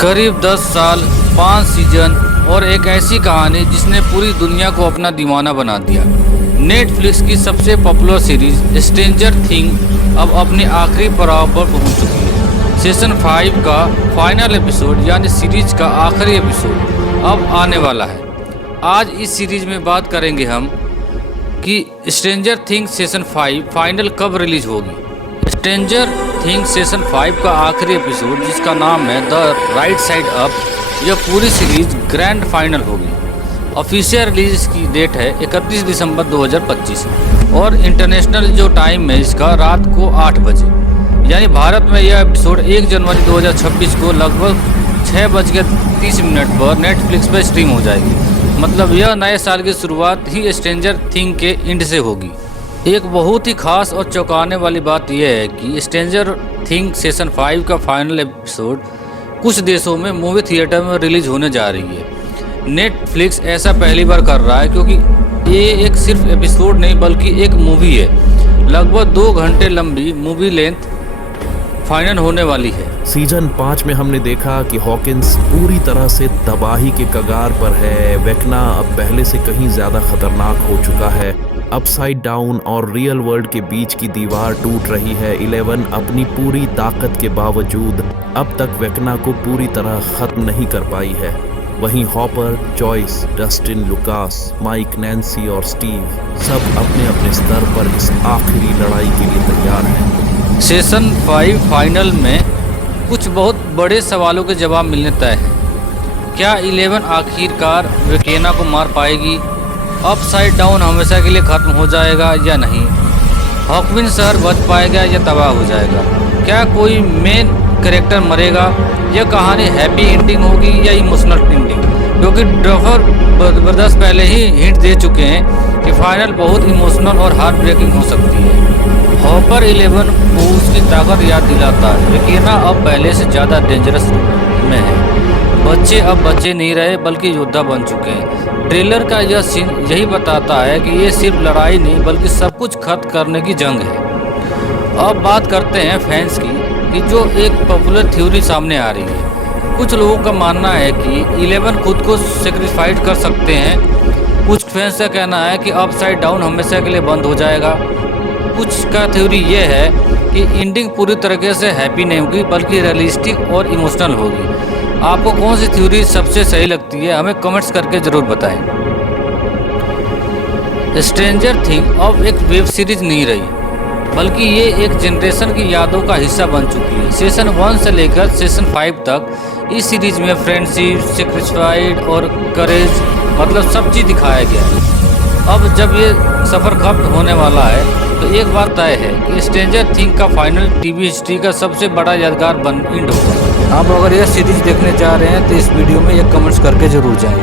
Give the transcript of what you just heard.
करीब 10 साल, 5 सीजन और एक ऐसी कहानी जिसने पूरी दुनिया को अपना दीवाना बना दिया। नेटफ्लिक्स की सबसे पॉपुलर सीरीज स्ट्रेंजर थिंग अब अपने आखिरी पड़ाव पर पहुंच चुकी है। सीजन 5 का फाइनल एपिसोड यानी सीरीज का आखिरी एपिसोड अब आने वाला है। आज इस सीरीज में बात करेंगे हम कि स्ट्रेंजर थिंग्स सीजन 5 फाइनल कब रिलीज होगी। स्ट्रेंजर थिंग्स सीजन 5 का आखिरी एपिसोड जिसका नाम है द राइट साइड अप, यह पूरी सीरीज ग्रैंड फाइनल होगी। ऑफिशियल रिलीज की डेट है 31 दिसंबर 2025 और इंटरनेशनल जो टाइम है इसका रात को 8 बजे, यानी भारत में यह एपिसोड 1 जनवरी 2026 को लगभग 6:30 पर नेटफ्लिक्स पर स्ट्रीम हो जाएगी। मतलब यह नए साल की शुरुआत ही स्ट्रेंजर थिंग के एंड से होगी। एक बहुत ही खास और चौंकाने वाली बात यह है कि स्ट्रेंजर थिंग सीजन 5 का फाइनल एपिसोड कुछ देशों में मूवी थिएटर में रिलीज होने जा रही है। नेटफ्लिक्स ऐसा पहली बार कर रहा है क्योंकि ये एक सिर्फ एपिसोड नहीं बल्कि एक मूवी है। लगभग 2 घंटे लंबी मूवी लेंथ फाइनल होने वाली है। सीजन 5 में हमने देखा कि हॉकिंस पूरी तरह से तबाही के कगार पर है। वेक्ना अब पहले से कहीं ज्यादा खतरनाक हो चुका है। अपसाइड डाउन और रियल वर्ल्ड के बीच की दीवार टूट रही है। 11 अपनी पूरी ताकत के बावजूद अब तक वेक्ना को पूरी तरह खत्म नहीं कर पाई है। वहीं Hopper, Joyce, Dustin, Lucas, Mike, Nancy और स्टीव सब अपने अपने स्तर पर इस आखिरी लड़ाई के लिए तैयार हैं। सीजन 5 फाइनल में कुछ बहुत बड़े सवालों के जवाब मिलने तय है। क्या 11 आखिरकार वेकेना को मार पाएगी? अपसाइड डाउन हमेशा के लिए खत्म हो जाएगा या नहीं? हॉकविन शहर बच पाएगा या तबाह हो जाएगा? क्या कोई मेन कैरेक्टर मरेगा? यह कहानी हैप्पी एंडिंग होगी या इमोशनल एंडिंग? क्योंकि ड्रफर जबरदस्त पहले ही हिंट दे चुके हैं कि फाइनल बहुत इमोशनल और हार्ट ब्रेकिंग हो सकती है। हॉपर 11 को उसकी ताकत याद दिलाता है। वेकेना अब पहले से ज़्यादा डेंजरस में है। बच्चे अब बच्चे नहीं रहे बल्कि योद्धा बन चुके हैं। ट्रेलर का यह सीन यही बताता है कि ये सिर्फ लड़ाई नहीं बल्कि सब कुछ खत्म करने की जंग है। अब बात करते हैं फैंस की कि जो एक पॉपुलर थ्योरी सामने आ रही है। कुछ लोगों का मानना है कि 11 खुद को सेक्रीफाइड कर सकते हैं। कुछ फैंस का कहना है कि अपसाइड डाउन हमेशा के लिए बंद हो जाएगा। कुछ का थ्योरी ये है कि एंडिंग पूरी तरीके से हैप्पी नहीं होगी बल्कि रियलिस्टिक और इमोशनल होगी। आपको कौन सी थ्योरी सबसे सही लगती है हमें कमेंट्स करके ज़रूर बताएं। स्ट्रेंजर थिंग अब एक वेब सीरीज नहीं रही बल्कि ये एक जनरेशन की यादों का हिस्सा बन चुकी है। सीजन 1 से लेकर सीजन 5 तक इस सीरीज में फ्रेंडशिप, सेक्रीफाइस और करेज मतलब सब चीज़ दिखाया गया है। अब जब ये सफ़र खत्म होने वाला है तो एक बात तय है कि स्ट्रेंजर थिंग का फाइनल टीवी हिस्ट्री का सबसे बड़ा यादगार एंड होगा। आप अगर यह सीरीज देखने जा रहे हैं तो इस वीडियो में एक कमेंट्स करके ज़रूर जाएं।